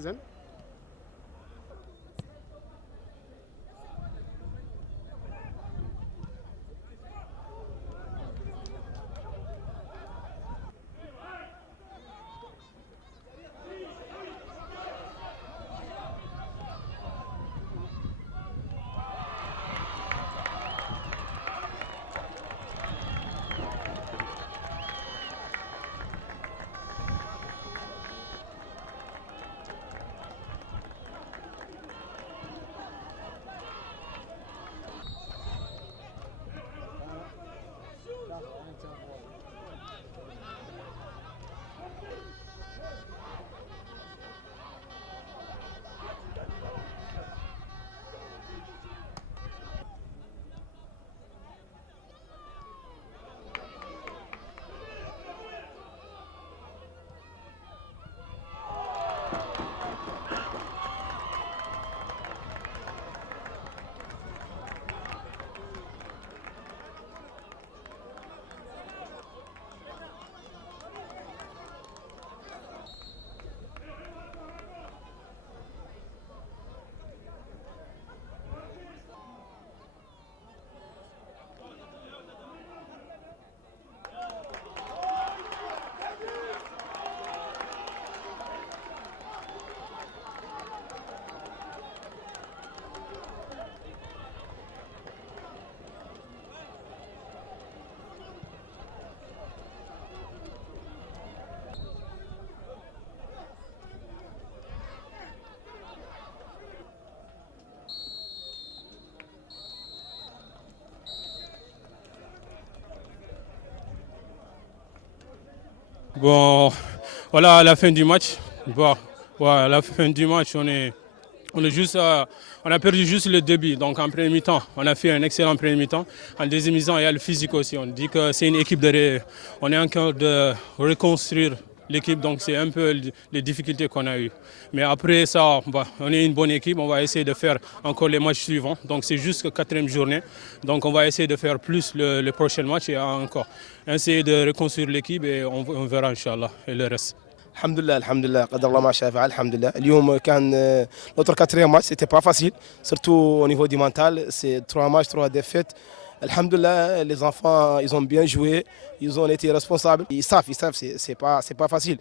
Mazen. Bon, voilà, à la fin du match, bon, ouais, à la fin du match, on est juste, on a perdu juste le début. Donc en première mi-temps, on a fait un excellent premier mi-temps. En deuxième mi-temps, il y a le physique aussi. On dit que c'est une équipe on est en train de reconstruire l'équipe, donc c'est un peu les difficultés qu'on a eues. Mais après ça, bah, on est une bonne équipe, on va essayer de faire encore les matchs suivants. Donc c'est juste la quatrième journée. Donc on va essayer de faire plus le prochain match et encore essayer de reconstruire l'équipe et on verra Inch'Allah et le reste. الحمد لله قدر الله ما شاء فعل الحمد لله اليوم كان notre quatrième match c'était pas facile surtout au niveau du mental c'est 3 matchs 3 défaites alhamdulillah les enfants ils ont bien joué ils ont été responsables ils savent c'est pas facile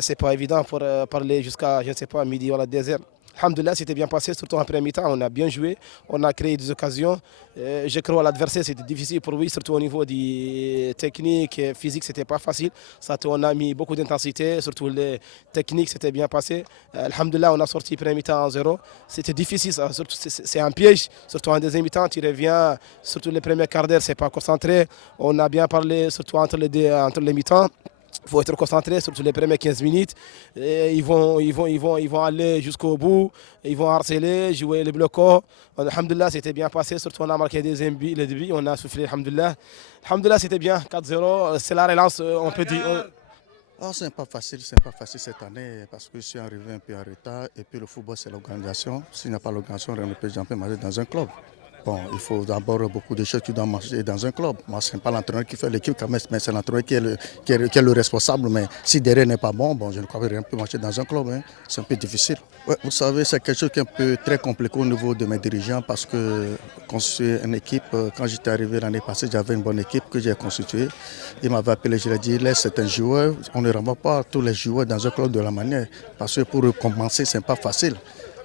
c'est pas évident pour parler jusqu'à je ne sais pas midi ou la désert. Alhamdulillah, c'était bien passé, surtout en premier mi-temps. On a bien joué, on a créé des occasions. Je crois à l'adversaire, c'était difficile pour lui, surtout au niveau des techniques, physiques, c'était pas facile. Ça, on a mis beaucoup d'intensité, surtout les techniques, c'était bien passé. Alhamdulillah, on a sorti premier mi-temps en 0. C'était difficile, c'est un piège, surtout en deuxième mi-temps. Tu reviens, surtout les premiers quarts d'heure, c'est pas concentré. On a bien parlé, surtout entre les mi-temps. Il faut être concentré, surtout les premières 15 minutes. Et ils vont aller jusqu'au bout, ils vont harceler, jouer les blocs. Alhamdulillah, c'était bien passé, surtout on a marqué le début, on a soufflé, alhamdulillah. Alhamdulillah, c'était bien, 4-0, c'est la relance, on peut dire. Oh, c'est pas facile cette année parce que je suis arrivé un peu en retard et puis le football c'est l'organisation. S'il n'y a pas l'organisation, on ne peut jamais marcher dans un club. Bon, il faut d'abord beaucoup de choses qui doivent marcher dans un club. Moi, ce n'est pas l'entraîneur qui fait l'équipe, mais c'est l'entraîneur qui est le responsable. Mais si derrière n'est pas bon, je ne crois que rien ne peut marcher dans un club. Hein. C'est un peu difficile. Ouais, vous savez, c'est quelque chose qui est un peu très compliqué au niveau de mes dirigeants parce que construire une équipe, quand j'étais arrivé l'année passée, j'avais une bonne équipe que j'ai constituée. Il m'avait appelé, je lui ai dit, laisse c'est un joueur. On ne remet pas tous les joueurs dans un club de la manière parce que pour commencer, ce n'est pas facile.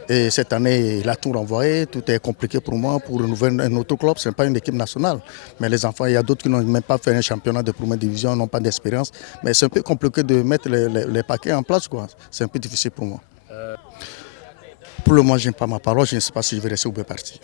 Et cette année, il a tout renvoyé, tout est compliqué pour moi, pour renouveler un autre club, ce n'est pas une équipe nationale. Mais les enfants, il y a d'autres qui n'ont même pas fait un championnat de première division, n'ont pas d'expérience. Mais c'est un peu compliqué de mettre les paquets en place, quoi. C'est un peu difficile pour moi. Pour le moment, je n'ai pas ma parole, je ne sais pas si je vais rester ou bien partir.